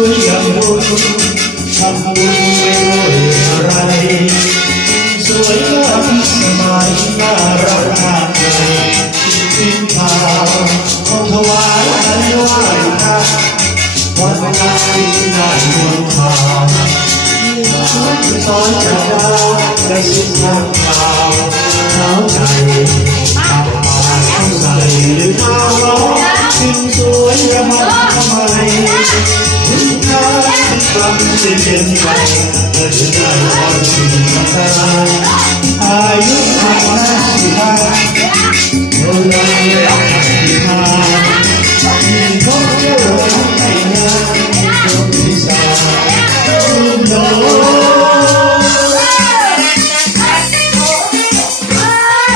วยอย่างบุญทำบุญไม่ด้วยอะไรสวยงามสมัยน่ารักมากเลยทิ้งข่าวของถวายให้ไหว้พระวันนั้นได้มนต์ข่าวสอนจากดาวกระซิบทางข่าวเท้าใจขับมาเข้าใส่หรือข้าวร้องสิ่งสวยระมัดทำไมถึงข้าคำเสียงใจเธอจะได้วันสิ่งต่างอายุมากสิบห้า